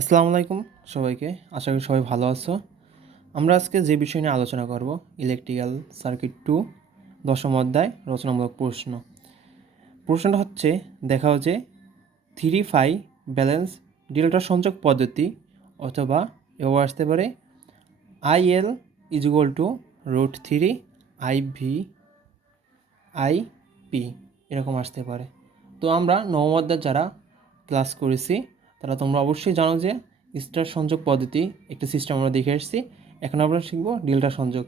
আসসালামু আলাইকুম সবাইকে। আশা করি সবাই ভালো আছো। আমরা আজকে যে বিষয় নিয়ে আলোচনা করব, ইলেকট্রিক্যাল সার্কিট 2 দশম অধ্যায় রচনামূলক প্রশ্ন। প্রশ্নটা হচ্ছে, দেখাও যে 3 ফাই ব্যালেন্স ডেল্টা সংযোগ পদ্ধতি অথবা এও আসতে পারে IL √3 IV IP এরকম আসতে পারে। তো আমরা নবম অধ্যায় যারা ক্লাস করেছি তারা তোমরা অবশ্যই জানো যে স্টার সংযোগ পদ্ধতি একটা সিস্টেম আমরা দেখে এসেছি। এখন আমরা শিখব ডেল্টা সংযোগ।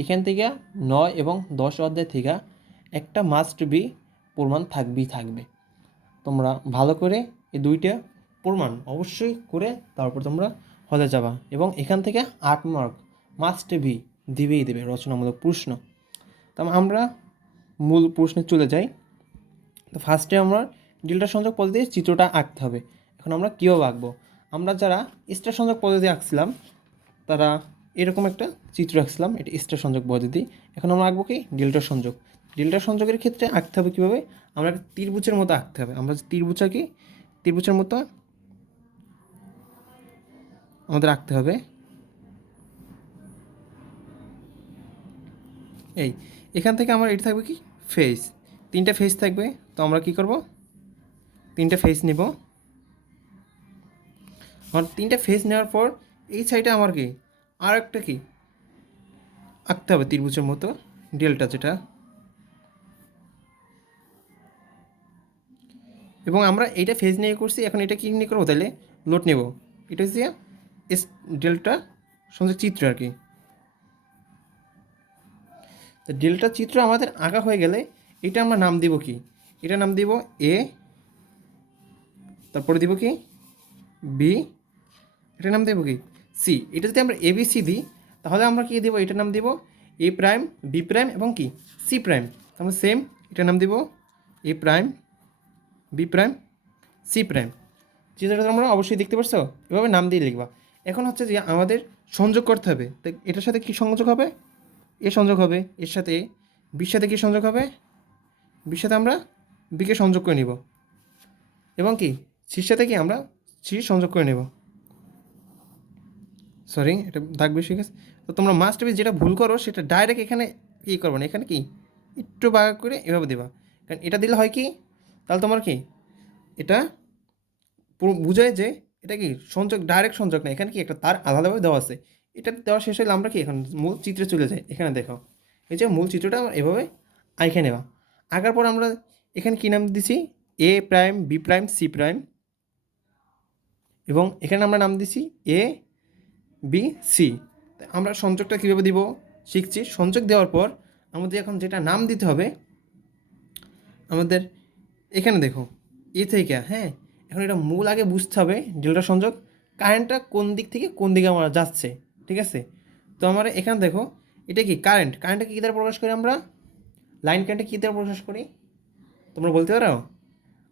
এখান থেকে 9 এবং 10 অধ্যায় থেকে একটা মাস্ট বি প্রমাণ থাকবে। তোমরা ভালো করে এই দুইটা প্রমাণ অবশ্যই করে তারপর তোমরা হলে যাবা, এবং এখান থেকে 8 মার্ক মাস্ট বি দেবে রচনামূলক প্রশ্ন। তো আমরা মূল প্রশ্নে চলে যাই। তো ফার্স্টে আমরা ডেল্টা সংযোগ পদ্ধতির চিত্রটা আঁকতে হবে। এখন আমরা কীভাবে আঁকবো? আমরা যারা স্টার সংযোগ পদ্ধতি আঁকছিলাম তারা এরকম একটা চিত্র আঁকছিলাম, এটা স্টার সংযোগ পদ্ধতি। এখন আমরা আঁকবো কি ডেল্টা সংযোগ। ডেল্টা সংযোগের ক্ষেত্রে আঁকতে হবে কীভাবে? আমরা একটা ত্রিভুজের মতো আঁকতে হবে। আমরা ত্রিভুজের মতো আমাদের আঁকতে হবে। এখান থেকে আমার এটা থাকবে কি ফেস, 3টা ফেস থাকবে। তো আমরা কি করব, 3টা ফেস নেব। আমার 3টা ফেস নেওয়ার পর এই সাইডে আমার কি আর একটা কি আঁকতে হবে ত্রিভুজের মতো ডেল্টা যেটা, এবং আমরা এইটা ফেজ নিয়ে করছি। এখন এটা কী নিয়ে করবো তাহলে? লোড নেব। এটা হচ্ছে এস ডেল্টা সংযোগ চিত্র আর কি। তো ডেল্টা চিত্র আমাদের আঁকা হয়ে গেলে এটা আমরা নাম দিব কি? এটা নাম দিব এ, তারপরে দিব কি বি, এটার নাম দেবো কি সি। এটা যদি আমরা ABC দিই তাহলে আমরা কি দেবো? এটার নাম দিব A প্রাইম, বি প্রাইম এবং কি সি প্রাইম। তাহলে সেম এটার নাম দিব A prime, B prime, C prime. চিত্রটা তোমরা অবশ্যই দেখতে পাচ্ছ, এভাবে নাম দিয়ে লিখবা। এখন হচ্ছে যে আমাদের সংযোগ করতে হবে। তো এটার সাথে কি সংযোগ হবে? এ সংযোগ হবে, এর সাথে বির সাথে কি সংযোগ হবে? বির সাথে আমরা বিকে সংযোগ করে নিব, এবং কি সির সাথে কি আমরা সি সংযোগ করে নেব। সরি, এটা দাগ বেশি গেছে। তো তোমরা মাস্ট বি যেটা ভুল করো সেটা ডাইরেক্ট এখানে কী করবো না, এখানে কি একটু বাগ করে এভাবে দেবা। কারণ এটা দিলে হয় কি, তাহলে তোমার কি এটা পুরো বুঝায় যে এটা কি সংযোগ, ডাইরেক্ট সংযোগ না, এখানে কি একটা তার আলাদাভাবে দেওয়া আছে। এটা দেওয়া শেষ হলে আমরা কি এখন মূল চিত্রে চলে যাই। এখানে দেখো এই যে মূল চিত্রটা এভাবে আঁকে নেওয়া। আঁকার পর আমরা এখানে কী নাম দিছি? A prime, B prime, C prime, এবং এখানে আমরা নাম দিছি A বি সি। আমরা সংযোগটা কীভাবে দিব শিখছি। সংযোগ দেওয়ার পর আমাদের এখন যেটা নাম দিতে হবে, আমাদের এখানে দেখো এ থেকে, হ্যাঁ, এখন এটা মূল আগে বুঝতে হবে ডেল্টা সংযোগ কারেন্টটা কোন দিক থেকে কোন দিকে আমরা যাচ্ছে, ঠিক আছে? তো আমরা এখানে দেখো এটা কি কারেন্টটা কী দ্বারা প্রকাশ করি আমরা? লাইন কারেন্টটা কী দ্বারা প্রকাশ করি তোমরা বলতে পারো?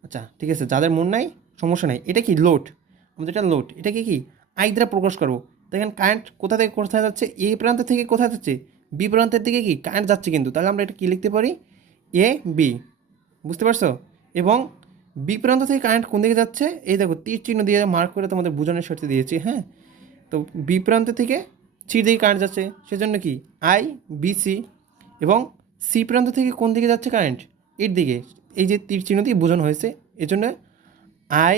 আচ্ছা ঠিক আছে, যাদের মন নাই সমস্যা নাই। এটা কি লোড, আমাদের এটা লোড, এটাকে কি আই দ্বারা প্রকাশ করবো। দেখেন কারেন্ট কোথা থেকে কোথায় যাচ্ছে? এ প্রান্ত থেকে কোথায় যাচ্ছে? বি প্রান্তের দিকে কি কারেন্ট যাচ্ছে কিন্তু। তাহলে আমরা এটা কী লিখতে পারি? এ বি, বুঝতে পারছো? এবং বি প্রান্ত থেকে কারেন্ট কোন দিকে যাচ্ছে এই দেখো তীর চিহ্ন দিয়ে মার্ক করে তোমাদের বোঝানোর স্বার্থে দিয়েছি, হ্যাঁ। তো বি প্রান্ত থেকে সির দিকে কারেন্ট যাচ্ছে, সেজন্য কি আই বি সি, এবং সি প্রান্ত থেকে কোন দিকে যাচ্ছে কারেন্ট? এর দিকে, এই যে তীর চিহ্ন দিয়ে বোঝানো হয়েছে, এজন্য আই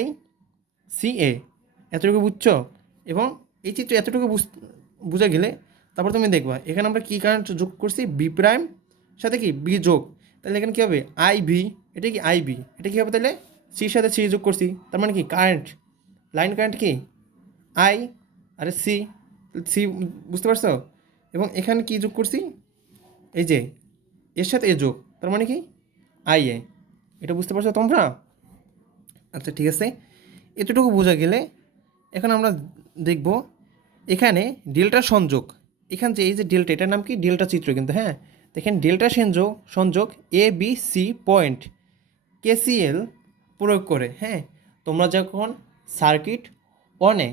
সি এ। এতটুকু বুঝছো? এবং এই চিত্র এতটুকু বুঝে গেলে তারপর তুমি দেখবা এখানে আমরা কী কারেন্ট যোগ করছি? বি প্রাইম সাথে কি বি যোগ। তাহলে এখানে কী হবে? আই ভি, এটা কি আই বি, এটা কী হবে তাহলে? সির সাথে সি যোগ করছি, তার মানে কি কারেন্ট, লাইন কারেন্ট কি আই, আরে সি, সি, বুঝতে পারছো? এবং এখানে কি যোগ করছি? এই যে এর সাথে এ যোগ, তার মানে কি আই এ। এটা বুঝতে পারছো তোমরা? আচ্ছা ঠিক আছে, এতটুকু বোঝা গেলে এখন আমরা দেখব এখানে ডেল্টা সংযোগ। এখান যে এই যে ডেল্টা, এটার নাম কি ডেল্টা চিত্র কিন্তু, হ্যাঁ। দেখেন ডেল্টা সংযোগ A B C point KCL প্রয়োগ করে, হ্যাঁ। তোমরা যখন সার্কিট ওয়ানে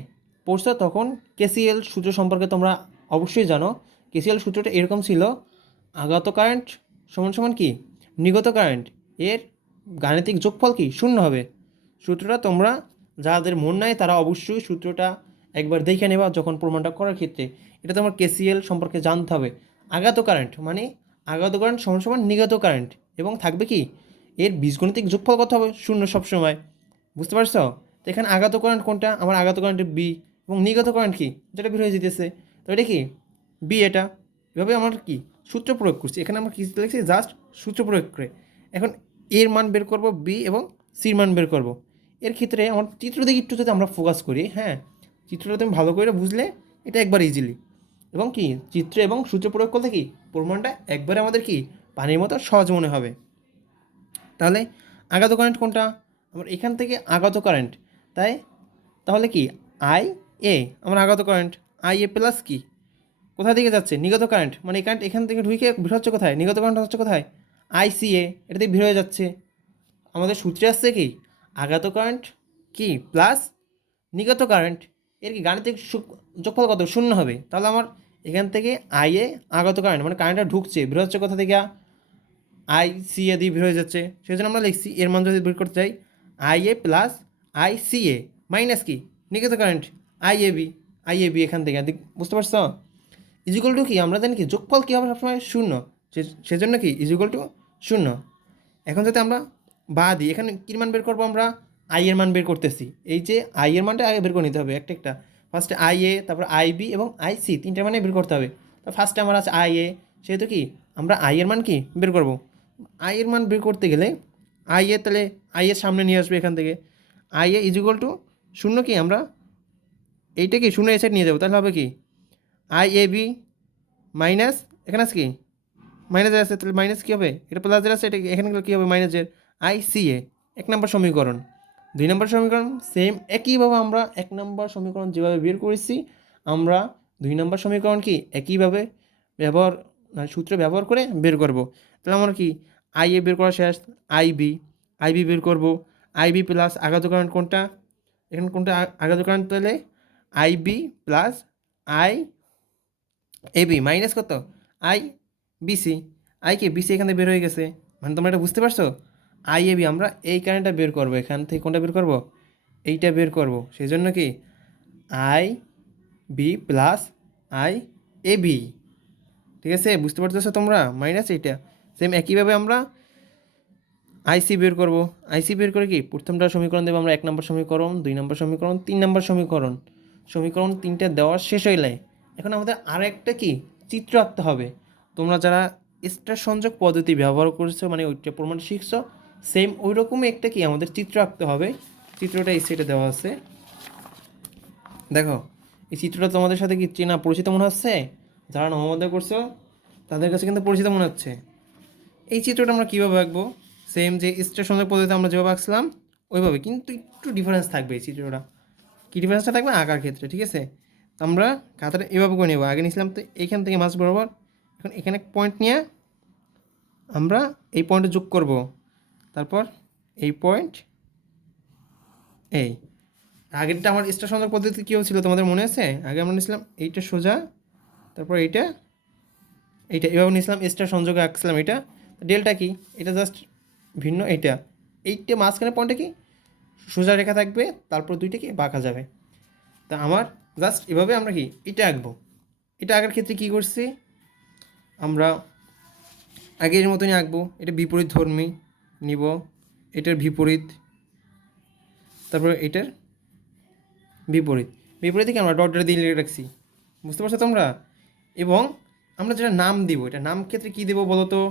পড়ছো তখন KCL সূত্র সম্পর্কে তোমরা অবশ্যই জানো। KCL সূত্রটা এরকম ছিল, আগত কারেন্ট সমান সমান কি নিগত কারেন্ট, এর গাণিতিক যোগফল কি শূন্য হবে। সূত্রটা তোমরা যাদের মন নাই তারা অবশ্যই সূত্রটা একবার দেখে নেবা যখন প্রমাণটা করার ক্ষেত্রে। এটা তোমার কেসিএল সম্পর্কে জানতে হবে। আঘাত কারেন্ট মানে আঘাত কারেন্ট সমান সমান নিগত কারেন্ট, এবং থাকবে কি এর বীজগণিতিক যোগফল কত হবে? শূন্য সবসময়। বুঝতে পারছো? তো এখানে আঘাত কারেন্ট কোনটা? আমার আঘাত কারেন্টের বি, এবং নিগত কারেন্ট কি? যেটা বের হয়ে যেতেছে, তো এটা কি বি। এটা এভাবে আমার কি সূত্র প্রয়োগ করছি, এখানে আমরা কি লিখছি? জাস্ট সূত্র প্রয়োগ করে এখন এর মান বের করব বি এবং সির মান বের করব। এর ক্ষেত্রে আমার চিত্র দিকে একটু যদি আমরা ফোকাস করি, হ্যাঁ, চিত্রটা তুমি ভালো করে বুঝলে এটা একবার ইজিলি, এবং কি চিত্র এবং সূত্র প্রয়োগ করলে কি প্রমাণটা একবারে আমাদের কি পানির মতো সহজ মনে হবে। তাহলে আঘাত কারেন্ট কোনটা? আমার এখান থেকে আঘাত কারেন্ট, তাই তাহলে কি আই এ, আমার আঘাত কারেন্ট আই এ প্লাস কি কোথা দিকে যাচ্ছে? নিগত কারেন্ট, মানে এই কারেন্ট এখান থেকে ঢুকে বের হচ্ছে কোথায়? নিগত কারেন্ট হচ্ছে কোথায়? আই সি এ, এটা দিয়ে বের হয়ে যাচ্ছে। আমাদের সূত্রে আসছে কি আঘাত কারেন্ট কি প্লাস নিগত কারেন্ট, এর কি গাণিতিক যোগফল কত? শূন্য হবে। তাহলে আমার এখান থেকে আই এ আগত কারেন্ট মানে কারেন্টটা ঢুকছে বের হচ্ছে কোথা থেকে? আই সি এ দিয়ে বের হয়ে যাচ্ছে, সেই জন্য আমরা লিখছি এর মান যদি বের করতে চাই I A plus I C A minus কি নিগত কারেন্ট আই এ বি এখান থেকে। বুঝতে পারছো? ইজিক্যাল টু কি আমরা জানি কি যোগফল কী হবে সবসময়? শূন্য। সেজন্য কি ইজিক্যাল টু শূন্য। এখন যদি আমরা বা দিই, এখানে কী মান বের করবো? আমরা আই এর মান বের করতেছি। এই যে আই এর মানটা আগে বের করে নিতে হবে একটা একটা। ফার্স্টে আই এ, তারপর আই বি এবং আই সি, তিনটা মানে বের করতে হবে। তো ফার্স্টে আমার আছে আই এ, সেহেতু কি আমরা আই এর মান কি বের করব। আই এর মান বের করতে গেলে আই এ, তাহলে আই এর সামনে নিয়ে আসবে এখান থেকে। আই এ ইজিক্যাল টু শূন্য, কি আমরা এইটা কি শূন্য এ সাইড নিয়ে যাবো, তাহলে হবে কি আই এ বি মাইনাস, এখানে আছে কি মাইনাসের আছে, তাহলে মাইনাস কী হবে? এটা প্লাসের আছে, এটা এখানে কী হবে? মাইনাসের। আই সি এ 1 নম্বর সমীকরণ। 2 নম্বর সমীকরণ সেম একইভাবে আমরা 1 নম্বর সমীকরণ যেভাবে বের করেছি, আমরা 2 নম্বর সমীকরণ কি একইভাবে ব্যবহার সূত্র ব্যবহার করে বের করব। তাহলে আমরা কি আই এ বের করা শেষ, আই বি বের করব। আই বি প্লাস আঘাত কারেন্ট কোনটা? এখানে কোনটা আঘাত কারেন্ট? তাহলে I B plus I A B minus কত? I BC. আই কি বিসি এখান থেকে বের হয়ে গেছে, মানে তোমরা এটা বুঝতে পারছো? আই এ বি আমরা এই কারেন্টটা বের করবো, এখান থেকে কোনটা বের করব? এইটা বের করব। সেই জন্য কি I B plus I A B, ঠিক আছে? বুঝতে পারতেছো তোমরা? মাইনাস এইটা। সেম একইভাবে আমরা আইসি বের করব। আইসি বের করে কি প্রথমটা সমীকরণ দেবো আমরা 1 নম্বর সমীকরণ, 2 নম্বর সমীকরণ, 3 নম্বর সমীকরণ। সমীকরণ 3টা দেওয়া শেষ হইলে এখন আমাদের আর একটা কি চিত্র আঁকতে হবে। তোমরা যারা স্টার সংযোগ পদ্ধতি ব্যবহার করছো, মানে ওইটা প্রমাণ শিখছো, সেম ওই রকমই একটা কি আমাদের চিত্র আঁকতে হবে। চিত্রটা এই সাইডে দেওয়া আছে, দেখো। এই চিত্রটা তোমাদের সাথে কি চেনা পরিচিত মনে হচ্ছে? যারা নবমোদয় করছো তাদের কাছে কিন্তু পরিচিত মনে হচ্ছে। এই চিত্রটা আমরা কীভাবে আঁকবো? সেম যে স্টার সংযোগ পদ্ধতিতে আমরা যেভাবে আঁকছিলাম ওইভাবে, কিন্তু একটু ডিফারেন্স থাকবে এই চিত্রটা। কী ডিফারেন্সটা থাকবে? আঁকার ক্ষেত্রে, ঠিক আছে? তো আমরা খাতাটা এভাবে করে নেবো। আগে নিয়েছিলাম তো এইখান থেকে মাছ বরাবর, এখন এখানে পয়েন্ট নিয়ে আমরা এই পয়েন্টে যোগ করব, তারপর এই পয়েন্ট এই। আগেরটা আমার স্টার সংযোগ পদ্ধতি কী ছিল তোমাদের মনে আছে? আগে আমরা নিয়েছিলাম এইটা সোজা, তারপর এইটা এভাবে নিয়েছিলাম, স্টার সংযোগে আঁকছিলাম এটা। ডেলটা কি? এটা জাস্ট ভিন্ন। এইটা মাঝখানে পয়েন্টটা কি সোজা রেখা থাকবে, তারপর দুইটা কি বাঁকা যাবে। তা আমার জাস্ট এভাবে আমরা কি এটা আঁকবো। এটা আঁকার ক্ষেত্রে কী করছি আমরা? আগের মতনই আঁকবো। এটা বিপরীত ধর্মী নিব, এটার বিপরীত, তারপর এটার বিপরীত। বিপরীতে কি আমরা ডট ডট দিয়ে লিখে রাখছি, বুঝতে পারছো তোমরা? এবং আমরা যেটা নাম দিব, এটা নাম ক্ষেত্রে কী দেবো বলো তো?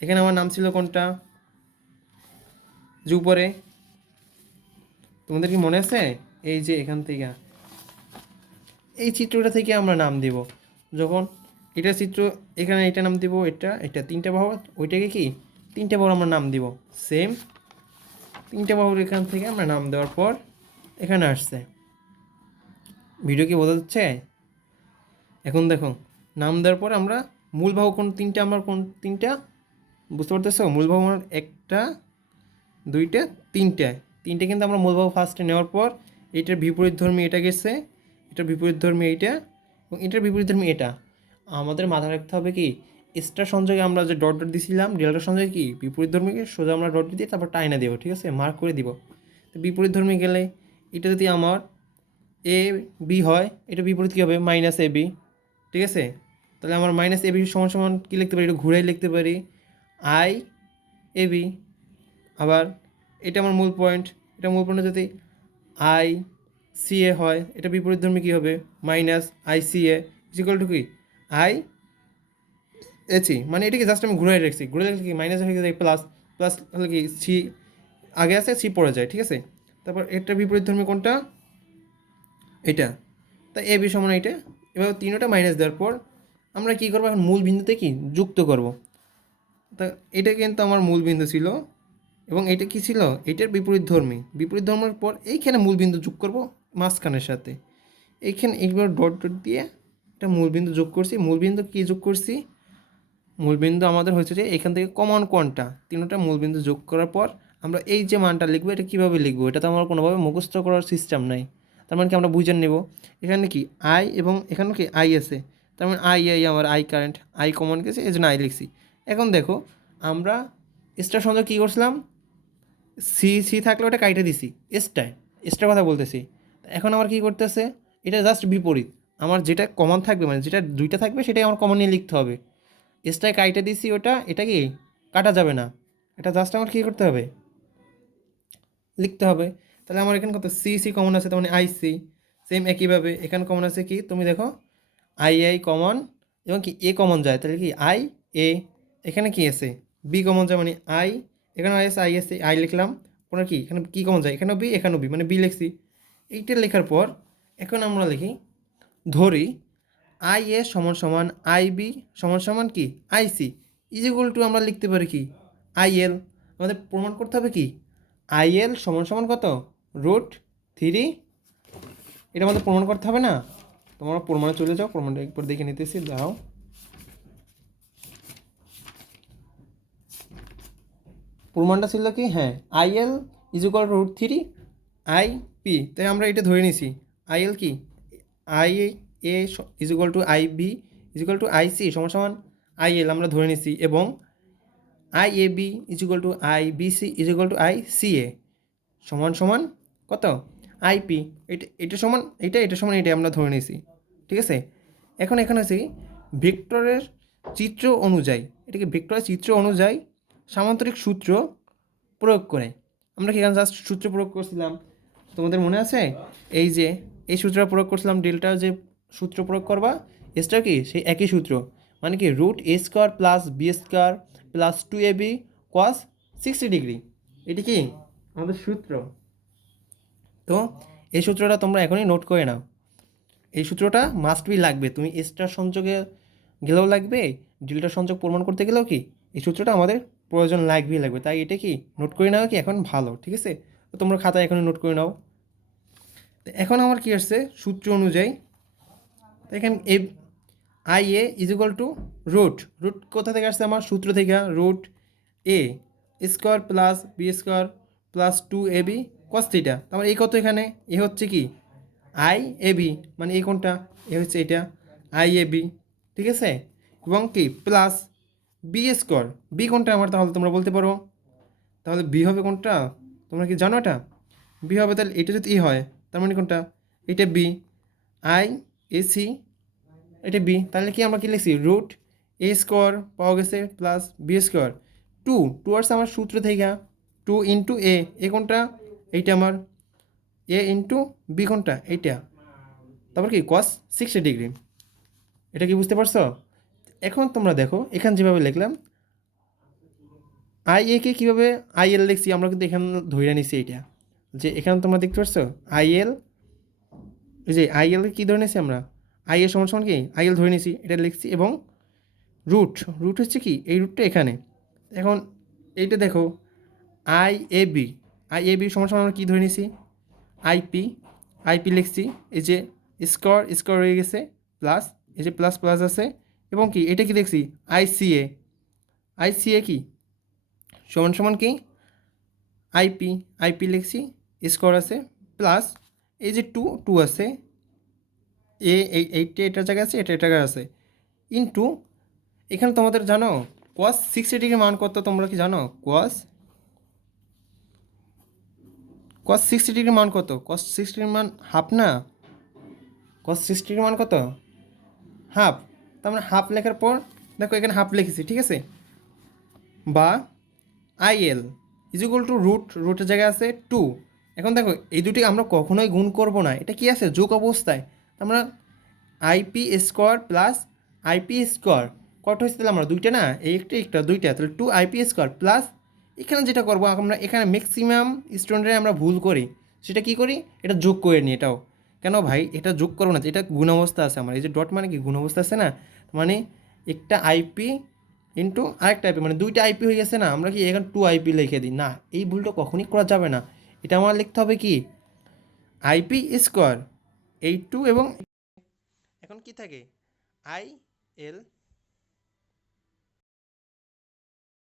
এখানে আমার নাম ছিল কোনটা যে উপরে, তোমাদের কি মনে আছে? এই যে এখান থেকে এই চিত্রটা থেকে আমরা নাম দিব। যখন এটা চিত্র, এখানে এটা নাম দিব, এটা 3টা বাহু, ওইটাকে কি 3টে বাহুর আমরা নাম দিব। সেম 3টে বাহুর এখান থেকে আমরা নাম দেওয়ার পর এখানে আসছে। ভিডিও কি বোঝা যাচ্ছে? এখন দেখো নাম দেওয়ার পর আমরা মূল বাহু কোন 3টা, আমার কোন 3টা বুঝতে পারতেছো? মূল বাহু আমার 1টা 2টা 3টে কিন্তু আমরা মূল বাহু ফার্স্টে নেওয়ার পর এটার বিপরীত ধর্মী এটা গেছে, এটার বিপরীত ধর্মী এইটা, এবং এটার বিপরীত ধর্মী এটা। আমাদের মাথায় রাখতে হবে কি স্টার সংযোগে আমরা যে ডট ডট দিছিলাম, ডেল্টা সংযোগে কি বিপরীত ধর্মীকে সোজা আমরা ডট দিয়ে তারপর টাইনা দেবো, ঠিক আছে? মার্ক করে দিব। তো বিপরীত ধর্মী গেলে এটা যদি আমার এ বি হয়, এটা বিপরীত কী হবে? মাইনাস এ বি। ঠিক আছে, তাহলে আমার মাইনাস এ বি সমান সমান কী লিখতে পারি? এটা ঘুরাই লিখতে পারি আই এ বি। আবার এটা আমার মূল পয়েন্ট, এটা মূল পয়েন্টে যদি আই সি এ হয়, এটা বিপরীতধর্মী কী হবে? Minus I C A equal to কি? I AC. মানে এটা কি জাস্ট আমি ঘুরাই রাখছি, ঘুরে রাখলে কি মাইনাস হয়ে যায় প্লাস, প্লাস হলে কি সি আগে আসে সি পড়ে যায়। ঠিক আছে, তারপর এটা বিপরীতধর্মী কোনটা? এটা। তা এ বি সমান এটা। এবার তিনটা মাইনাস দেওয়ার পর আমরা কী করবো? এখন মূল বিন্দুতে কি যুক্ত করব। তা এটা কিন্তু আমার মূল বিন্দু ছিল, এবং এটা কি ছিল? এটার বিপরীত ধর্মী। বিপরীত ধর্মের পর এইখানে মূল বিন্দু যোগ করব মাঝখানের সাথে। এইখানে এইবার ডট ডট দিয়ে একটা মূল বিন্দু যোগ করছি। মূল বিন্দু কী যোগ করছি? মূল বিন্দু আমাদের হয়েছে যে এখান থেকে কমন কোনটা, তিনটা মূল বিন্দু যোগ করার পর আমরা এই যে মানটা লিখবো, এটা কীভাবে লিখবো? এটা তো আমার কোনোভাবে মুখস্থ করার সিস্টেম নাই। তার মানে কি আমরা বুঝে নেব এখানে কি আই, এবং এখানে কি আই আছে, তার মানে আই আই আমার আই কারেন্ট, আই কমন গেছে, এই জন্য আই লিখছি। এখন দেখো আমরা স্টার সংযোগ কী করছিলাম? সি সি থাকলে ওটা কাইটে দিছি, এসটায় এসটার কথা বলতেছি। এখন আমার কী করতেছে? এটা জাস্ট বিপরীত। আমার যেটা কমন থাকবে, মানে যেটা দুইটা থাকবে সেটাই আমার কমন নিয়ে লিখতে হবে। এসটায় কাইটে দিছি ওটা, এটা কি কাটা যাবে না, এটা জাস্ট আমার কী করতে হবে? লিখতে হবে। তাহলে আমার এখানে কত? সি সি কমন আছে, তার মানে আই সি। সেম একইভাবে এখানে কমন আছে কি? তুমি দেখো আই আই কমন, এবং কি এ কমন যায়, তাহলে কি আই এ। এখানে কি আছে? বি কমন যায়, মানে আই, এখানে আই আছে, আই আছে, আই লিখলাম। পরে কি এখানে কি কমন যায়? এখানেও বি, এখানেও বি, মানে বি লিখছি। এইটা লেখার পর এখন আমরা লিখি, ধরি আই এ সমান সমান আই বি সমান সমান কি I C is equal to আমরা লিখতে পারি কি আই এল। আমাদের প্রমাণ করতে হবে কি আই এল সমান সমান কত? Root three. এটা আমাদের প্রমাণ করতে হবে না? তোমরা প্রমাণে চলে যাও, প্রমাণটা একবার দেখে নিতেছি, দাঁড়াও। প্রমাণটা ছিল কি? হ্যাঁ, I L is equal to root three I P. তাই আমরা এটা ধরে নিছি আই এল কি I A is equal to I B is equal to I C সমান সমান আই এল আমরা ধরে নিছি, এবং I A B is equal to I B C is equal to I C A সমান সমান কত? I P. এটা সমান এটা সমান এটা আমরা ধরে নিছি। ঠিক আছে, এখন এখানে আছে কি ভেক্টরের চিত্র অনুযায়ী, এটাকে ভেক্টরের চিত্র অনুযায়ী সামান্তরিক সূত্র প্রয়োগ করে। আমরা কি এখানে জাস্ট সূত্র প্রয়োগ করছিলাম, তোমাদের মনে আছে? এই যে এই সূত্রটা প্রয়োগ করছিলাম, ডেল্টা যে সূত্র প্রয়োগ করবা, এসটা কি সেই একই সূত্র, মানে কি root A square plus B square plus two A B cos 60 degree. এটি কি আমাদের সূত্র। তো এই সূত্রটা তোমরা এখনই নোট করে নাও। এই সূত্রটা মাস্ট বি লাগবে, তুমি স্টার সংযোগে গেলেও লাগবে, ডেল্টা সংযোগ প্রমাণ করতে গেলেও কি এই সূত্রটা আমাদের প্রয়োজন লাগবে। তাই এটা কি নোট করে নাও কি এখন ভালো। ঠিক আছে, তো তোমরা খাতায় এখনই নোট করে নাও। তো এখন আমার কি আসছে সূত্র অনুযায়ী, এখানে এ I A is equal to root, root কোথা থেকে আসছে? আমার সূত্র থেকে, root A square plus B square plus two A B cos theta. তারপর এই কত? এখানে এ হচ্ছে কি আই এ বি, মানে এই কোনটা? এ হচ্ছে এটা আই এ বি। ঠিক আছে, এবং কি প্লাস বি স্কোয়ার, বি কোনটা আমার? তাহলে তোমরা বলতে পারো, তাহলে বি হবে কোনটা? তোমরা কি জানো এটা? বি হবে, তাহলে এটা যদি ই হয় তার মানে কোনটা? এটা বি, আই এ সি, এটা বি। তাহলে কি আমরা কি লিখছি? রুট এ স্কোয়ার পাওয়া গেছে plus B square, two two আসছে আমার সূত্র থেকে, টু ইন্টু এ কোনটা? এইটা আমার এ ইন্টু বি কোনটা? এইটা। তারপর কি কস 60 ডিগ্রি। এটা কি বুঝতে পারছো? এখন তোমরা দেখো এখানে যেভাবে লিখলাম আই এ কে কীভাবে আই এল লিখছি, আমরা কিন্তু এখানে ধরে নিছি এইটা, যে এখানে তোমরা দেখতে পাচ্ছ আই এল, এই যে আই এল কী ধরে নিছি আমরা? আই এর সমান সমান কি আই এল ধরে নিছি, এটা লিখছি, এবং রুট, রুট হচ্ছে কি এই রুটটা এখানে। এখন এইটা দেখো I A B, I A B সমান সমান আমরা কী ধরে নিছি? আইপি, আইপি লিখছি, এই যে স্কোয়ার স্কোয়ার হয়ে গেছে প্লাস, এই যে প্লাস প্লাস আছে, এবং কি এটা কি দেখছি? আইসিএ, আইসিএ কি সমান সমান কি আইপি, আইপি লিখছি, স্কোয়ার আছে প্লাস এই যে টু টু আছে, এইটা এটার জায়গায় আছে, এটা এটার জায়গায় আছে, ইন্টু এখানে তোমাদের জানো কস 60 ডিগ্রির মান কত? তোমরা কি জানো? কস কস 60 ডিগ্রির মান কত? কস 60 ডিগ্রির মান হাফ না? কস 60 ডিগ্রির মান কত? হাফ। তার মানে হাফ লেখার পর দেখো এখানে হাফ লিখেছি, ঠিক আছে? বা আইএল ইজ ইকুয়াল টু রুটের জায়গায় আছে 2। এখন দেখো এই দুটি আমরা কখনোই গুণ করব না, এটা কি আছে? যোগ অবস্থায়। আমরা IP square plus IP square কত হয়েছে তাহলে আমরা দুইটা না, এই একটা দুইটা, তাহলে 2 আইপি স্কোয়ার প্লাস এখানে যেটা করবো আমরা, এখানে ম্যাক্সিমাম স্টুডেন্টরা আমরা ভুল করি, সেটা কি করি? এটা যোগ করে নিই। এটাও কেন ভাই? এটা যোগ করো না, এটা গুণ অবস্থা আছে আমার, এই যে ডট মানে কি গুণ অবস্থা আছে না, মানে একটা আইপি ইন্টু আরেকটা আইপি, মানে দুইটা আইপি হয়ে গেছে না, আমরা কি এখানে 2 আইপি লিখে দিই না, এই ভুলটা কখনই করা যাবে না। এটা আমার লিখতে হবে কি আইপি স্কোয়ার 82 এবং এখন কি থাকে আই এল